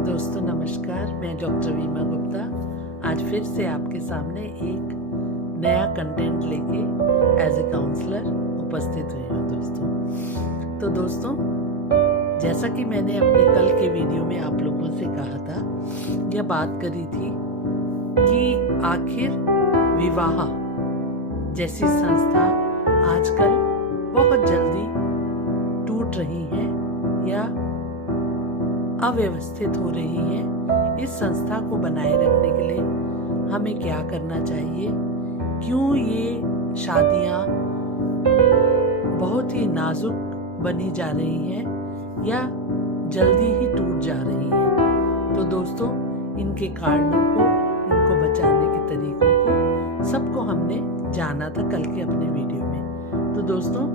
दोस्तों नमस्कार, मैं डॉक्टर वीमा गुप्ता आज फिर से आपके सामने एक नया कंटेंट लेके एज ए काउंसलर उपस्थित हुई हूँ दोस्तों। तो दोस्तों, जैसा कि मैंने अपने कल के वीडियो में आप लोगों से कहा था, यह बात करी थी कि आखिर विवाह जैसी संस्था आजकल बहुत जल्दी टूट रही है या अव्यवस्थित हो रही है। इस संस्था को बनाए रखने के लिए हमें क्या करना चाहिए, क्यों ये शादियां बहुत ही नाजुक बनी जा रही हैं या जल्दी ही टूट जा रही हैं। तो दोस्तों, इनके कारणों को, इनको बचाने के तरीकों को सबको हमने जाना था कल के अपने वीडियो में। तो दोस्तों,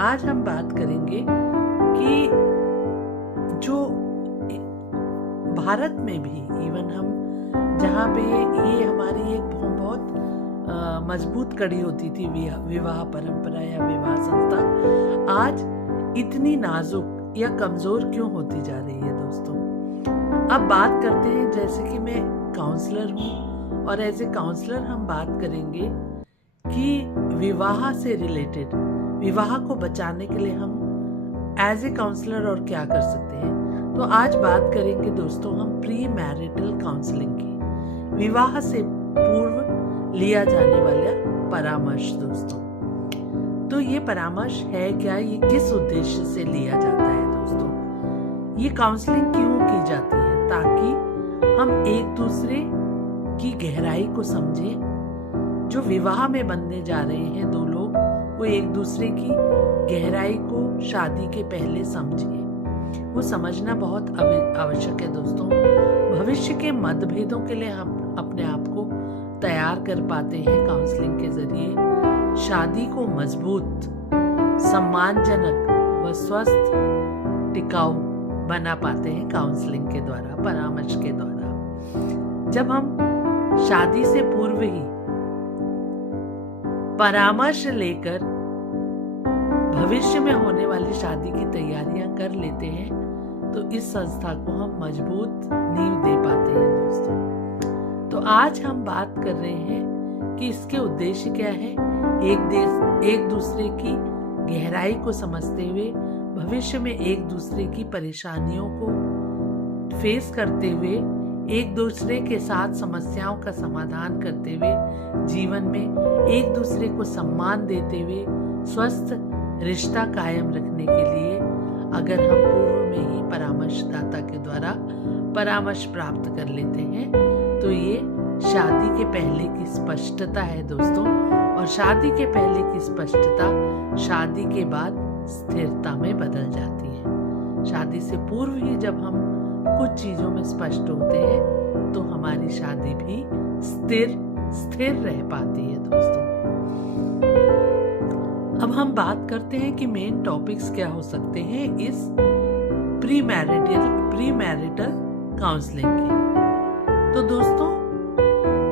आज हम बात करेंगे कि जो भारत में भी इवन हम जहाँ पे ये हमारी एक बहुत मजबूत कड़ी होती थी विवाह परंपरा या विवाह संस्था, आज इतनी नाजुक या कमजोर क्यों होती जा रही है दोस्तों। अब बात करते हैं, जैसे कि मैं काउंसलर हूँ और एज ए काउंसलर हम बात करेंगे कि विवाह से रिलेटेड, विवाह को बचाने के लिए हम एज ए काउंसलर और क्या कर सकते हैं। तो आज बात करेंगे दोस्तों हम प्री मैरिटल काउंसलिंग की, विवाह से पूर्व लिया जाने वाला परामर्श दोस्तों। तो ये परामर्श है क्या, ये किस उद्देश्य से लिया जाता है दोस्तों, ये काउंसलिंग क्यों की जाती है, ताकि हम एक दूसरे की गहराई को समझें। जो विवाह में बनने जा रहे हैं दो लोग, वो एक दूसरे की गहराई को शादी के पहले समझें। वो समझना बहुत आवश्यक है दोस्तों। भविष्य के मतभेदों के लिए हम अपने आप को तैयार कर पाते हैं काउंसलिंग के जरिए। शादी को मजबूत, सम्मानजनक व स्वस्थ, टिकाऊ बना पाते हैं काउंसलिंग के द्वारा, परामर्श के द्वारा। जब हम शादी से पूर्व ही परामर्श लेकर भविष्य में होने वाली शादी की तैयारियां कर लेते हैं, तो इस संस्था को हम मजबूत नींव दे पाते हैं दोस्तों। तो आज हम बात कर रहे हैं कि इसके उद्देश्य क्या है। एक दूसरे की गहराई को समझते हुए, भविष्य में एक दूसरे की परेशानियों को फेस करते हुए, एक दूसरे के साथ समस्याओं का समाधान करते हुए, जीवन में एक दूसरे को सम्मान देते हुए स्वस्थ रिश्ता कायम रखने के लिए अगर हम पूर्व में ही परामर्शदाता के द्वारा परामर्श प्राप्त कर लेते हैं, तो ये शादी के पहले की स्पष्टता है दोस्तों। और शादी के पहले की स्पष्टता शादी के बाद स्थिरता में बदल जाती है। शादी से पूर्व ही जब हम कुछ चीजों में स्पष्ट होते हैं, तो हमारी शादी भी स्थिर रह पाती है दोस्तों। अब हम बात करते हैं कि मेन टॉपिक्स क्या हो सकते हैं इस प्री मैरिटल काउंसलिंग के। तो दोस्तों,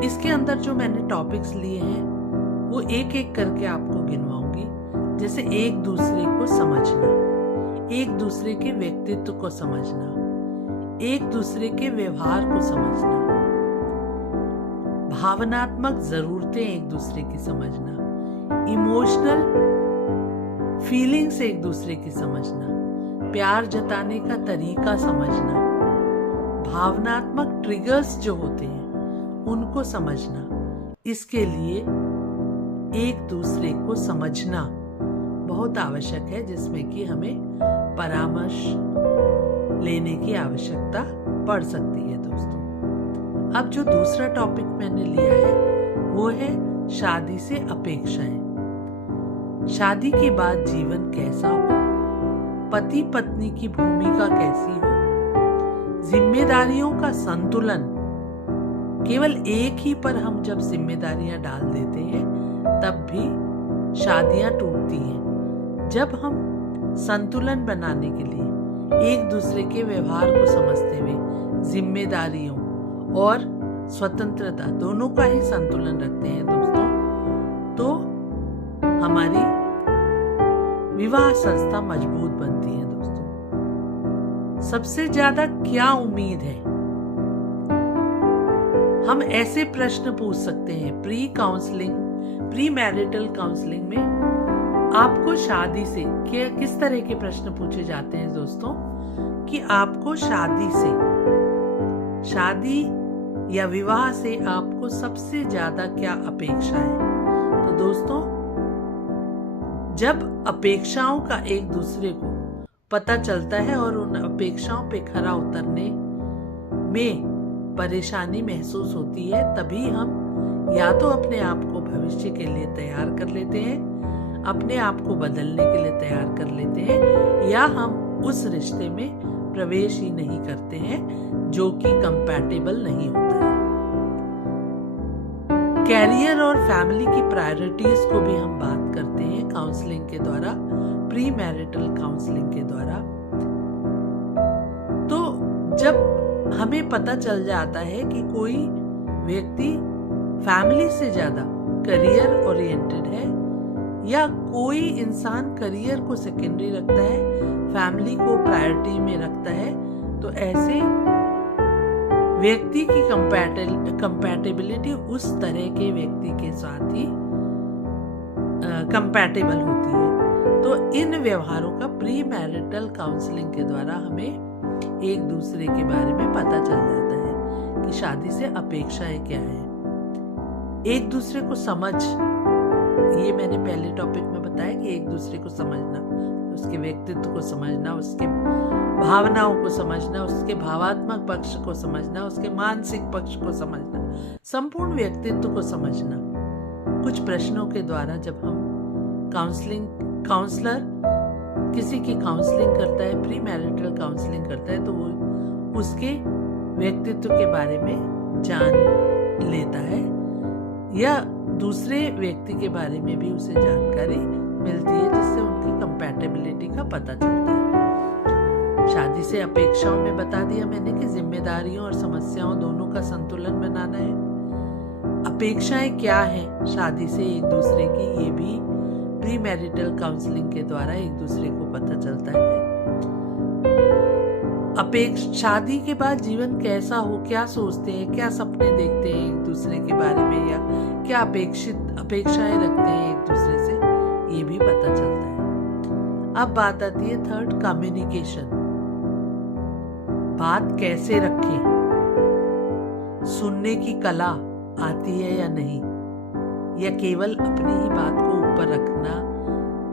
इसके अंदर जो मैंने टॉपिक्स लिए हैं वो एक एक करके आपको गिनवाऊंगी। जैसे एक दूसरे को समझना, एक दूसरे के व्यक्तित्व को समझना, एक दूसरे के व्यवहार को समझना, भावनात्मक जरूरतें एक दूसरे की समझना, इमोशनल फीलिंग्स एक दूसरे की समझना, प्यार जताने का तरीका समझना, भावनात्मक ट्रिगर्स जो होते हैं उनको समझना। इसके लिए एक दूसरे को समझना बहुत आवश्यक है, जिसमें कि हमें परामर्श लेने की आवश्यकता पड़ सकती है दोस्तों। अब जो दूसरा टॉपिक मैंने लिया है वो है शादी से अपेक्षाएं। शादी के बाद जीवन कैसा हो, पति पत्नी की भूमिका कैसी हो, जिम्मेदारियों का संतुलन। केवल एक ही पर हम जब जिम्मेदारियां डाल देते हैं तब भी शादियां टूटती हैं। जब हम संतुलन बनाने के लिए एक दूसरे के व्यवहार को समझते हुए जिम्मेदारियों और स्वतंत्रता दोनों का ही संतुलन रखते हैं दोस्तों, तो हमारी विवाह संस्था मजबूत बनती है दोस्तों। सबसे ज्यादा क्या उम्मीद है हम ऐसे प्रश्न पूछ सकते हैं प्री मैरिटल काउंसलिंग में। आपको शादी से किस तरह के प्रश्न पूछे जाते हैं दोस्तों, कि आपको शादी या विवाह से आपको सबसे ज्यादा क्या अपेक्षा है। तो दोस्तों, जब अपेक्षाओं का एक दूसरे को पता चलता है और उन अपेक्षाओं पे खरा उतरने में परेशानी महसूस होती है, तभी हम या तो अपने आप को भविष्य के लिए तैयार कर लेते हैं, अपने आप को बदलने के लिए तैयार कर लेते हैं, या हम उस रिश्ते में प्रवेश ही नहीं करते हैं जो कि कंपैटिबल नहीं होता है। कैरियर और फैमिली की प्रायोरिटीज को भी हम बात करते हैं काउंसलिंग के द्वारा, प्री मैरिटल काउंसलिंग के द्वारा। तो जब हमें पता चल जाता है कि कोई व्यक्ति फैमिली से ज्यादा करियर ओरिएंटेड है, या कोई इंसान करियर को सेकेंडरी रखता है, फैमिली को प्रायोरिटी में रखता है, तो ऐसे व्यक्ति की कंपैटिबिलिटी उस तरह के व्यक्ति के साथ ही कंपैटिबल होती है। तो इन व्यवहारों का प्री मैरिटल काउंसलिंग के द्वारा हमें एक दूसरे के बारे में पता चल जाता है कि शादी से अपेक्षाएं क्या है। एक दूसरे को समझ, ये मैंने पहले टॉपिक में बताया कि एक दूसरे को समझना, उसके व्यक्तित्व को समझना, उसके भावनाओं को समझना, उसके भावात्मक पक्ष को समझना, उसके मानसिक पक्ष को समझना, संपूर्ण व्यक्तित्व को समझना। कुछ प्रश्नों के द्वारा जब हम काउंसलर किसी की काउंसलिंग करता है, प्री मैरिटल काउंसलिंग करता है, तो वो उसके व्यक्तित्व के बारे में जान लेता है, या दूसरे व्यक्ति के बारे में भी उसे जानकारी मिलती है, जिससे उनकी कंपैटिबिलिटी का पता चलता है। शादी से अपेक्षाओं में बता दिया मैंने कि जिम्मेदारियों और समस्याओं दोनों का संतुलन बनाना है। अपेक्षाएं क्या हैं शादी से एक दूसरे की, ये भी प्री मैरिटल काउंसलिंग के द्वारा एक दूसरे को पता चलता है। शादी के बाद जीवन कैसा हो, क्या सोचते हैं, क्या सपने देखते हैं एक दूसरे के बारे में, या क्या अपेक्षाएं रखते हैं एक दूसरे से, ये भी पता चलता है। अब बात आती है थर्ड, कम्युनिकेशन। बात कैसे रखें, सुनने की कला आती है या नहीं, या केवल अपनी ही बात को ऊपर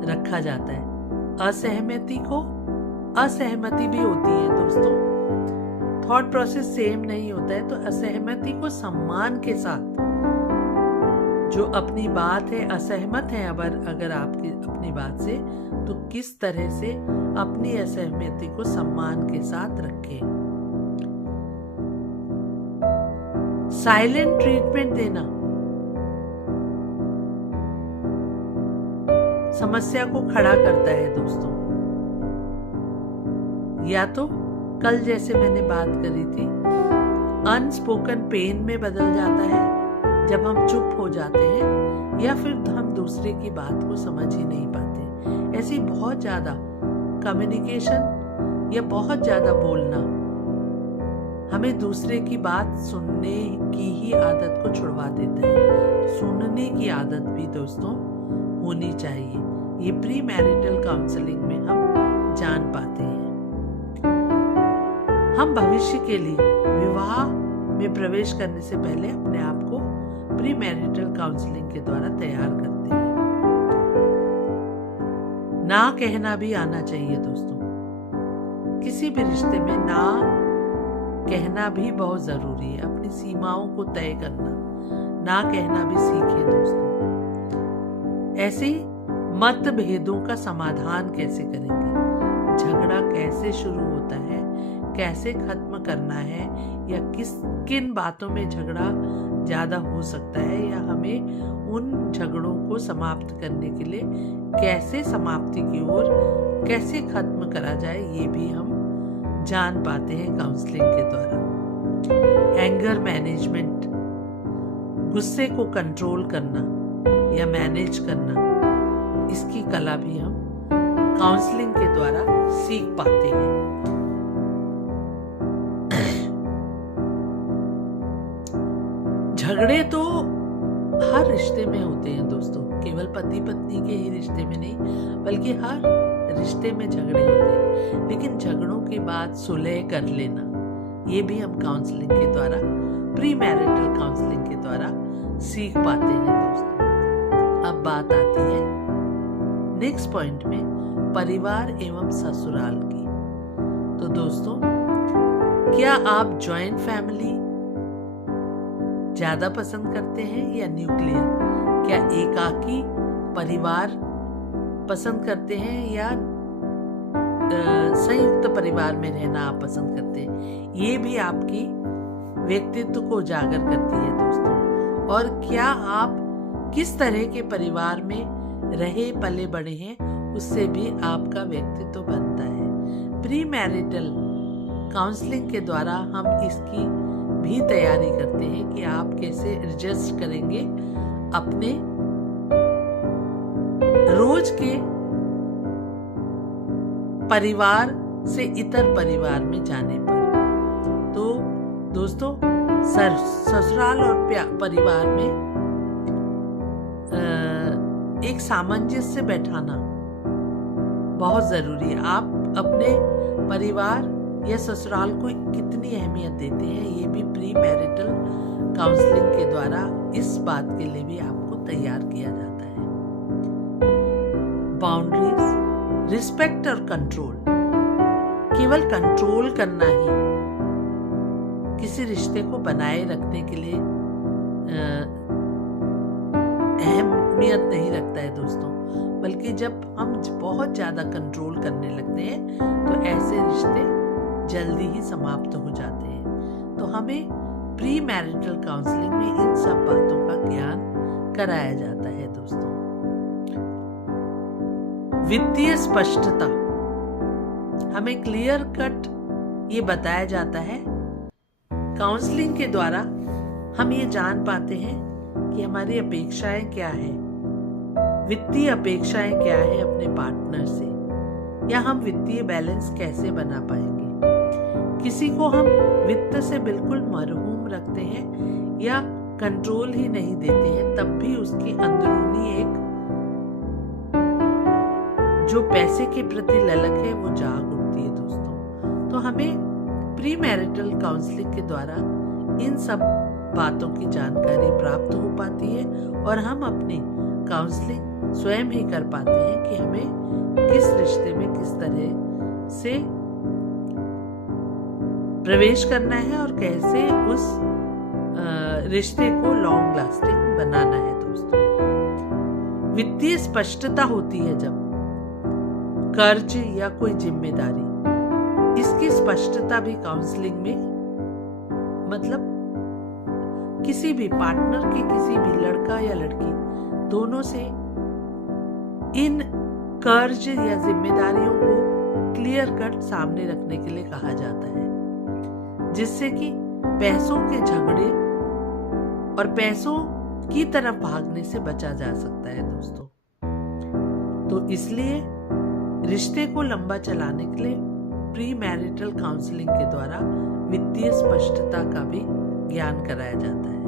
रखा जाता है। असहमति भी होती है दोस्तों, थॉट प्रोसेस सेम नहीं होता है, तो असहमति को सम्मान के साथ, जो अपनी बात है असहमत है अगर आपकी अपनी बात से, तो किस तरह से अपनी असहमति को सम्मान के साथ रखें। साइलेंट ट्रीटमेंट देना समस्या को खड़ा करता है दोस्तों, या तो कल जैसे मैंने बात करी थी, अनस्पोकन पेन में बदल जाता है जब हम चुप हो जाते हैं, या फिर हम दूसरे की बात को समझ ही नहीं पाते। ऐसी बहुत ज्यादा कम्युनिकेशन या बहुत ज्यादा बोलना हमें दूसरे की बात सुनने की ही आदत को छुड़वा देता है। सुनने की आदत भी दोस्तों होनी चाहिए, ये प्री मैरिटल काउंसलिंग में हम जान पाते हैं। हम भविष्य के लिए विवाह में प्रवेश करने से पहले अपने आप को प्री मैरिटल काउंसलिंग के द्वारा तैयार करते हैं। ना कहना भी आना चाहिए दोस्तों, किसी भी रिश्ते में ना कहना भी बहुत जरूरी है। अपनी सीमाओं को तय करना, ना कहना भी सीखें दोस्तों। ऐसे मतभेदों का समाधान कैसे करेंगे, झगड़ा कैसे शुरू होता है, कैसे खत्म करना है, या किन बातों में झगड़ा ज्यादा हो सकता है, या हमें उन झगड़ों को समाप्त करने के लिए कैसे समाप्ति की ओर कैसे खत्म करा जाए, ये भी हम जान पाते हैं काउंसलिंग के द्वारा। एंगर मैनेजमेंट, गुस्से को कंट्रोल करना या मैनेज करना, इसकी कला भी हम काउंसलिंग के द्वारा सीख पाते हैं। झगड़े तो हर रिश्ते में होते हैं दोस्तों, केवल पति पत्नी के ही रिश्ते में नहीं, बल्कि हर रिश्ते में झगड़े होते हैं। लेकिन झगड़ों के बाद सुलह कर लेना, ये भी हम काउंसलिंग के द्वारा, प्री मैरिटल काउंसलिंग के द्वारा सीख पाते हैं दोस्तों। अब बात आती है नेक्स्ट पॉइंट में, परिवार एवं ससुराल की। तो दोस्तों, क्या आप जॉइंट फैमिली ज्यादा पसंद करते हैं या न्यूक्लियर? क्या एकाकी परिवार पसंद करते हैं या संयुक्त परिवार में रहना आप पसंद करते हैं? ये भी आपकी व्यक्तित्व को उजागर करती है दोस्तों। और क्या आप किस तरह के परिवार में रहे पले बड़े हैं, उससे भी आपका व्यक्तित्व बनता है। प्री मैरिटल काउंसलिंग के द्वारा हम इसकी भी तैयारी करते हैं कि आप कैसे एडजस्ट करेंगे अपने रोज के परिवार से इतर परिवार में जाने पर। तो दोस्तों, ससुराल और परिवार में एक सामंजस्य बैठाना बहुत जरूरी है। आप अपने परिवार या ससुराल को कितनी अहमियत देते हैं, ये भी प्री मैरिटल काउंसलिंग के द्वारा इस बात के लिए भी आपको तैयार किया जाता है। बाउंड्रीज, रिस्पेक्ट और कंट्रोल। केवल कंट्रोल करना ही किसी रिश्ते को बनाए रखने के लिए अहमियत नहीं रखता है दोस्तों, बल्कि जब हम बहुत ज्यादा कंट्रोल करने लगते हैं तो ऐसे रिश्ते जल्दी ही समाप्त हो जाते हैं। तो हमें प्री मैरिटल काउंसलिंग में इन सब बातों का ज्ञान कराया जाता है दोस्तों। वित्तीय स्पष्टता, हमें क्लियर कट ये बताया जाता है काउंसलिंग के द्वारा। हम ये जान पाते हैं कि हमारी अपेक्षाएं क्या है, वित्तीय अपेक्षाएं क्या है अपने पार्टनर से, या हम वित्तीय बैलेंस कैसे बना पाएंगे। किसी को हम वित्त से बिल्कुल मरहूम रखते हैं या कंट्रोल ही नहीं देते हैं, तब भी उसकी अंदरूनी एक जो पैसे के प्रति ललक है वो जाग उठती है दोस्तों। तो हमें प्री मैरिटल काउंसलिंग के द्वारा इन सब बातों की जानकारी प्राप्त हो पाती है और हम अपनी काउंसलिंग स्वयं ही कर पाते हैं कि हमें किस रिश्ते में किस तरह से प्रवेश करना है और कैसे उस रिश्ते को लॉन्ग लास्टिंग बनाना है दोस्तों। वित्तीय स्पष्टता होती है जब कर्ज या कोई जिम्मेदारी, इसकी स्पष्टता भी काउंसलिंग में, मतलब किसी भी पार्टनर के, किसी भी लड़का या लड़की, दोनों से इन कर्ज या जिम्मेदारियों को क्लियर कट सामने रखने के लिए कहा जाता है, जिससे कि पैसों के झगड़े और पैसों की तरफ भागने से बचा जा सकता है दोस्तों। तो इसलिए रिश्ते को लंबा चलाने के लिए प्री मैरिटल काउंसलिंग के द्वारा वित्तीय स्पष्टता का भी ज्ञान कराया जाता है।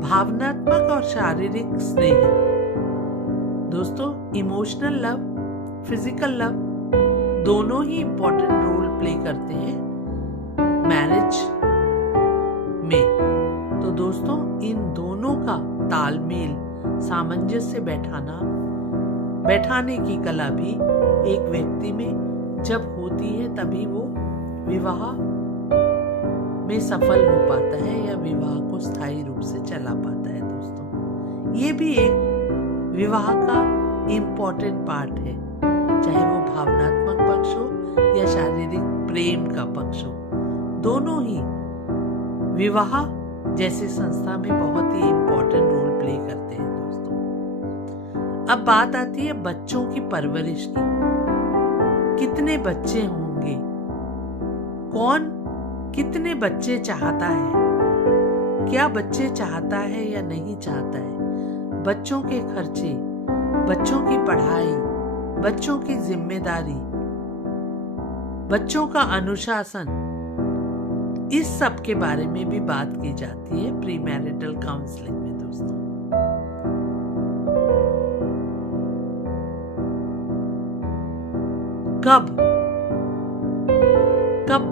भावनात्मक और शारीरिक स्नेह, दोस्तों इमोशनल लव, फिजिकल लव दोनों ही इंपॉर्टेंट रोल प्ले करते हैं मैरिज में। तो दोस्तों, इन दोनों का तालमेल, सामंजस्य बैठाने की कला भी एक व्यक्ति में जब होती है तभी वो विवाह में सफल हो पाता है या विवाह को स्थायी रूप से चला पाता है दोस्तों। ये भी एक विवाह का इम्पोर्टेंट पार्ट है, चाहे वो भावनात्मक पक्ष हो या शारीरिक प्रेम का पक्ष हो, दोनों ही विवाह जैसे संस्था में बहुत ही इम्पोर्टेंट रोल प्ले करते हैं दोस्तों। अब बात आती है बच्चों की परवरिश की। कितने बच्चे होंगे, कौन कितने बच्चे चाहता है, क्या बच्चे चाहता है या नहीं चाहता है, बच्चों के खर्चे, बच्चों की पढ़ाई, बच्चों की जिम्मेदारी, बच्चों का अनुशासन, इस सब के बारे में भी बात की जाती है प्री मैरिटल काउंसलिंग में दोस्तों। कब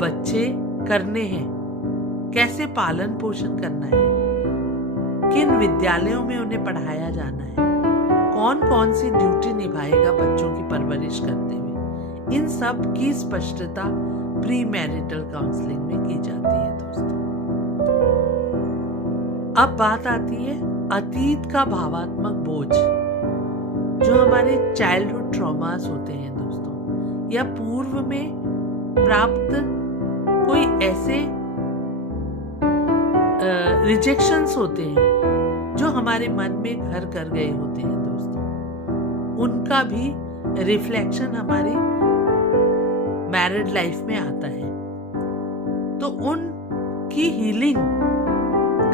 बच्चे करने हैं, कैसे पालन पोषण करना है, किन विद्यालयों में उन्हें पढ़ाया जाना है, कौन कौन सी ड्यूटी निभाएगा बच्चों की परवरिश करते हुए, इन सब की स्पष्टता प्री मैरिटल काउंसलिंग में की जाती है दोस्तों। अब बात आती है अतीत का भावात्मक बोझ, जो हमारे चाइल्डहुड ट्रॉमास होते हैं दोस्तों, या पूर्व में प्राप्त कोई ऐसे रिजेक्शंस होते हैं जो हमारे मन में घर कर गए होते हैं दोस्तों, उनका भी रिफ्लेक्शन हमारी मैरिड लाइफ में आता है। तो उनकी हीलिंग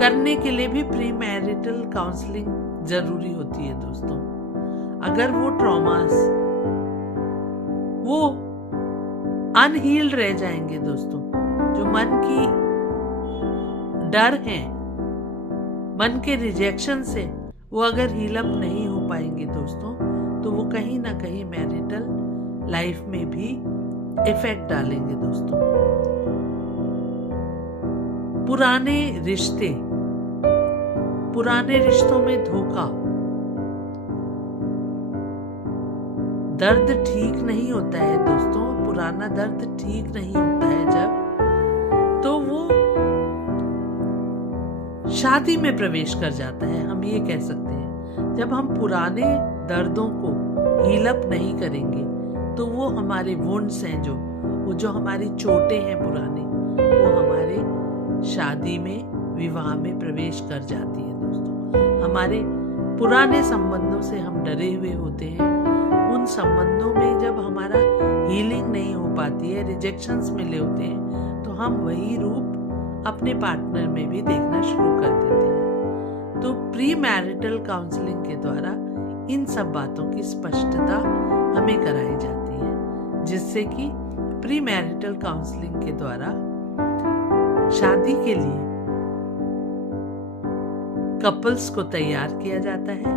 करने के लिए भी प्री मैरिटल काउंसलिंग जरूरी होती है दोस्तों। अगर वो ट्रॉमास वो अनहील्ड रह जाएंगे दोस्तों, जो मन की डर है, मन के रिजेक्शन से वो अगर हील अप नहीं हो पाएंगे दोस्तों, तो वो कहीं ना कहीं मैरिटल लाइफ में भी इफेक्ट डालेंगे दोस्तों। पुराने रिश्तों में धोखा, दर्द ठीक नहीं होता है दोस्तों। पुराना दर्द ठीक नहीं होता है जब, तो वो शादी में प्रवेश कर जाता है। हम ये कह सकते हैं, जब हम पुराने दर्दों को हील अप नहीं करेंगे तो वो हमारे वुंड्स हैं, जो हमारी चोटें हैं पुरानी, वो हमारे शादी में, विवाह में प्रवेश कर जाती है दोस्तों। हमारे पुराने संबंधों से हम डरे हुए होते हैं। उन संबंधों में जब हमारा हीलिंग नहीं हो पाती है, रिजेक्शंस मिले होते हैं, तो हम वही रूप अपने पार्टनर में भी देखना शुरू कर देते हैं। तो प्री मैरिटल काउंसलिंग के द्वारा इन सब बातों की स्पष्टता हमें कराई जाती है, जिससे कि प्री मैरिटल काउंसलिंग के द्वारा शादी के लिए कपल्स को तैयार किया जाता है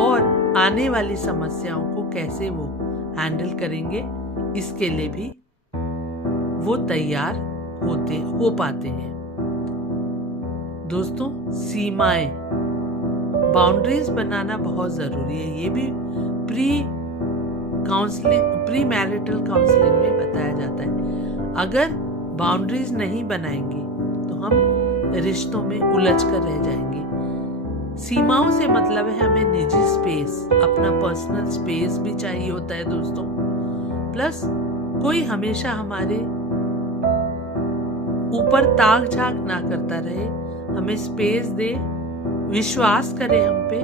और आने वाली समस्याओं को कैसे वो हैंडल करेंगे, इसके लिए भी वो तैयार हो पाते हैं दोस्तों। सीमाएं, बाउंड्रीज बनाना बहुत जरूरी है। ये भी प्री मैरिटल काउंसलिंग में बताया जाता है। अगर बाउंड्रीज नहीं बनाएंगे तो हम रिश्तों में उलझ कर रह जाएंगे। सीमाओं से मतलब है हमें निजी स्पेस, अपना पर्सनल स्पेस भी चाहिए होता है दोस्तों। प्लस कोई हमेशा हमारे ऊपर ताक झांक ना करता रहे, हमें स्पेस दे, विश्वास करे हम पे,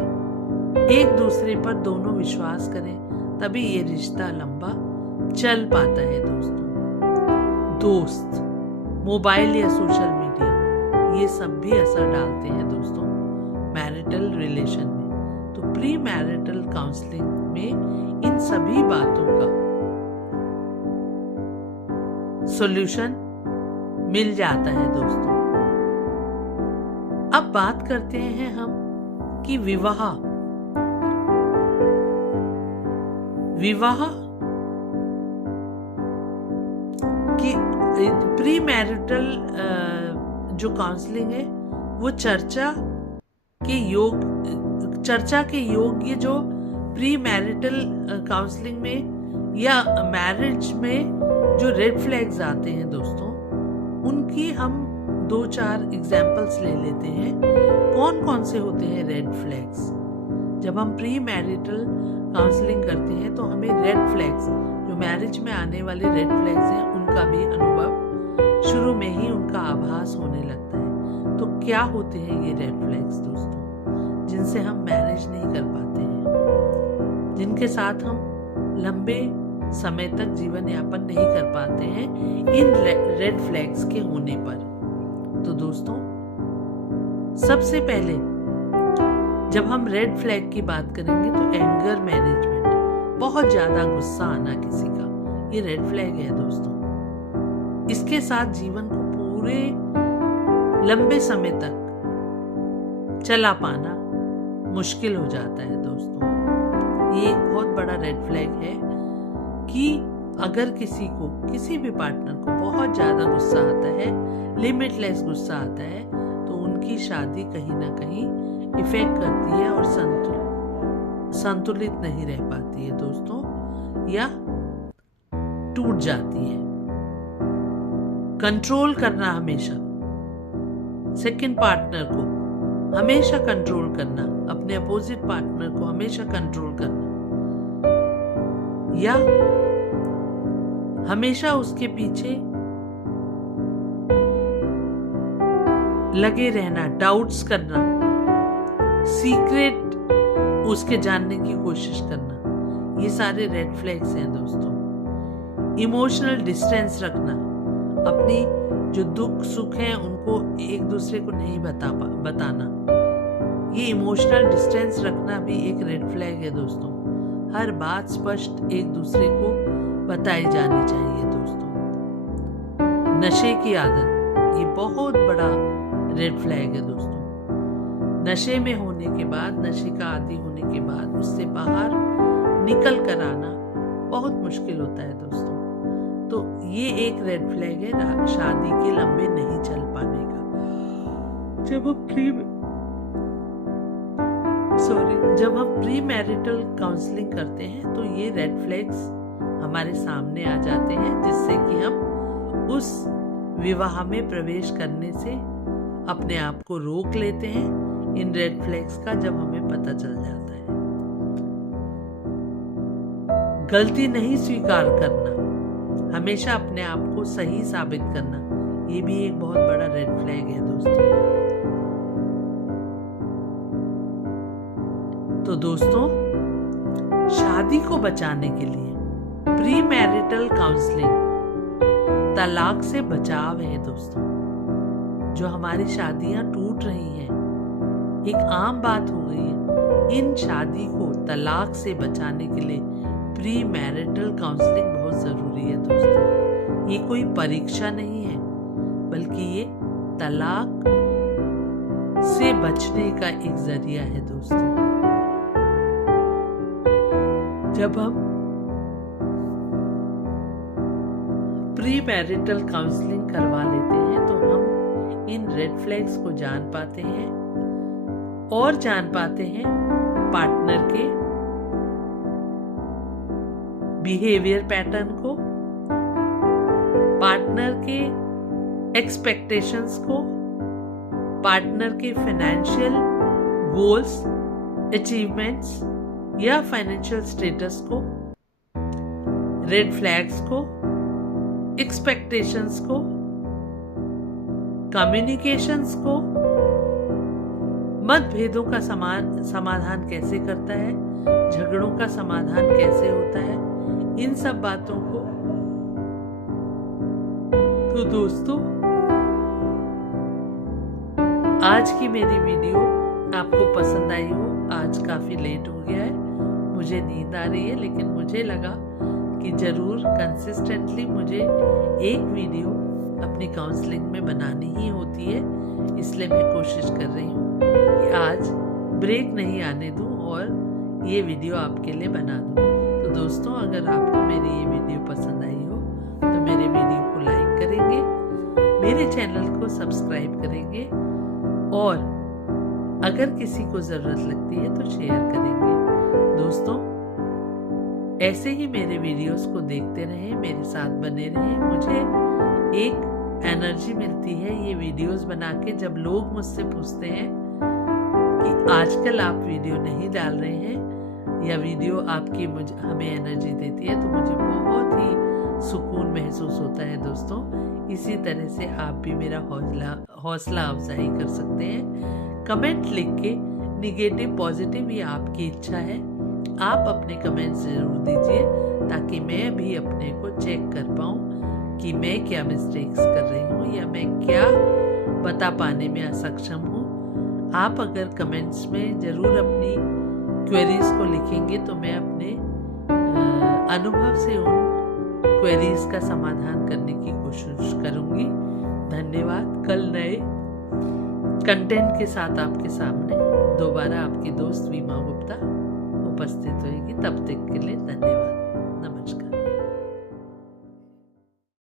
एक दूसरे पर दोनों विश्वास करें, तभी ये रिश्ता लंबा चल पाता है दोस्तों। दोस्त, मोबाइल या सोशल मीडिया, ये सब भी असर डालते हैं दोस्तों मैरिटल रिलेशन में। तो प्री मैरिटल काउंसलिंग में इन सभी बातों का सॉल्यूशन मिल जाता है दोस्तों। अब बात करते हैं हम कि विवाह की प्री मैरिटल जो काउंसलिंग है वो चर्चा के योग्य जो प्री मैरिटल काउंसलिंग में या मैरिज में जो रेड फ्लैग्स आते हैं दोस्तों, उनकी हम 2-4 एग्जाम्पल्स ले लेते हैं। कौन कौन से होते हैं रेड फ्लैग्स? जब हम प्री मैरिटल काउंसलिंग करते हैं तो हमें रेड फ्लैग्स, जो मैरिज में आने वाले रेड फ्लैग्स हैं, उनका भी अनुभव शुरू में ही उनका आभास होने लगता है। तो क्या होते हैं ये रेड फ्लैग्स दोस्तों, जिनसे हम मैरिज नहीं कर पाते हैं, जिनके साथ हम लंबे समय तक जीवन यापन नहीं कर पाते हैं इन रेड फ्लैग्स के होने पर? तो दोस्तों, सबसे पहले जब हम रेड फ्लैग की बात करेंगे तो एंगर मैनेजमेंट, बहुत ज्यादा गुस्सा आना किसी का, ये रेड फ्लैग है दोस्तों। इसके साथ जीवन को पूरे लंबे समय तक चला पाना मुश्किल हो जाता है दोस्तों। ये एक बहुत बड़ा रेड फ्लैग है कि अगर किसी को, किसी भी पार्टनर को बहुत ज्यादा गुस्सा आता है, लिमिटलेस गुस्सा आता है, तो उनकी शादी कहीं ना कहीं इफेक्ट करती है और संतुलित नहीं रह पाती है दोस्तों, या टूट जाती है। कंट्रोल करना, हमेशा सेकंड पार्टनर को हमेशा कंट्रोल करना, अपने अपोजिट पार्टनर को हमेशा कंट्रोल करना, या हमेशा उसके पीछे लगे रहना, डाउट्स करना, सीक्रेट उसके जानने की कोशिश करना, ये सारे रेड फ्लैग्स हैं दोस्तों। इमोशनल डिस्टेंस रखना, अपनी जो दुख सुख हैं उनको एक दूसरे को नहीं बताना, ये इमोशनल डिस्टेंस रखना भी एक रेड फ्लैग है दोस्तों। हर बात स्पष्ट एक दूसरे को बताई जानी चाहिए दोस्तों। नशे की आदत, ये बहुत बड़ा रेड फ्लैग है दोस्तों। नशे में होने के बाद, नशे का आदी होने के बाद उससे बाहर निकल कर आना बहुत मुश्किल होता है दोस्तों। तो ये एक रेड फ्लैग है शादी के लंबे नहीं चल पाने का। जब हम प्री मैरिटल काउंसलिंग करते हैं तो ये रेड फ्लैग्स हमारे सामने आ जाते हैं, जिससे कि हम उस विवाह में प्रवेश करने से अपने आप को रोक लेते हैं इन रेड फ्लैग्स का, जब हमें पता चल जाता है। गलती नहीं स्वीकार करना, हमेशा अपने आप को सही साबित करना, ये भी एक बहुत बड़ा रेड फ्लैग है दोस्तों। तो दोस्तों, शादी को बचाने के लिए प्री मैरिटल काउंसलिंग तलाक से बचाव है दोस्तों। जो हमारी शादियां टूट रही हैं, एक आम बात हो गई है, इन शादी को तलाक से बचाने के लिए प्री मैरिटल काउंसलिंग बहुत जरूरी है दोस्तों। ये कोई परीक्षा नहीं है, बल्कि ये तलाक से बचने का एक जरिया है दोस्तों। जब हम प्री मैरिटल काउंसलिंग करवा लेते हैं तो हम इन रेड फ्लैग्स को जान पाते हैं और जान पाते हैं पार्टनर के बिहेवियर पैटर्न को, पार्टनर के एक्सपेक्टेशंस को, पार्टनर के फाइनेंशियल गोल्स, अचीवमेंट्स या फाइनेंशियल स्टेटस को, रेड फ्लैग्स को, एक्सपेक्टेशंस को, कम्युनिकेशंस को, मतभेदों का समाधान कैसे करता है, झगड़ों का समाधान कैसे होता है, इन सब बातों को। तो दोस्तों, आज की मेरी वीडियो आपको पसंद आई हो। आज काफी लेट हो गया है, मुझे नींद आ रही है, लेकिन मुझे लगा कि जरूर कंसिस्टेंटली मुझे एक वीडियो अपनी काउंसलिंग में बनानी ही होती है, इसलिए मैं कोशिश कर रही हूँ कि आज ब्रेक नहीं आने दूँ और ये वीडियो आपके लिए बना दूँ। तो दोस्तों, अगर आपको मेरी ये वीडियो पसंद आई हो तो मेरे वीडियो को लाइक करेंगे, मेरे चैनल को सब्सक्राइब करेंगे, और अगर किसी को जरूरत लगती है तो शेयर करेंगे। दोस्तों, ऐसे ही मेरे वीडियोस को देखते रहें, मेरे साथ बने रहें। मुझे एक एनर्जी मिलती है ये वीडियोस बना के, जब लोग मुझसे पूछते हैं कि आजकल आप वीडियो नहीं डाल रहे हैं या वीडियो आपकी हमें एनर्जी देती है, तो मुझे बहुत ही सुकून महसूस होता है दोस्तों। इसी तरह से आप भी मेरा हौसला अफजाई कर सकते हैं। कमेंट लिख के, निगेटिव पॉजिटिव, ये आपकी इच्छा है। आप अपने कमेंट्स जरूर दीजिए ताकि मैं भी अपने को चेक कर पाऊँ कि मैं क्या मिस्टेक्स कर रही हूँ या मैं क्या बता पाने में असक्षम हूँ। आप अगर कमेंट्स में जरूर अपनी क्वेरीज को लिखेंगे तो मैं अपने अनुभव से उन क्वेरीज का समाधान करने की कोशिश करूँगी। धन्यवाद। धन्यवाद। कल नए कंटेंट के साथ आपके सामने दोबारा आपकी दोस्त वीमा गुप्ता उपस्थित होगी। तब तक के लिए धन्यवाद।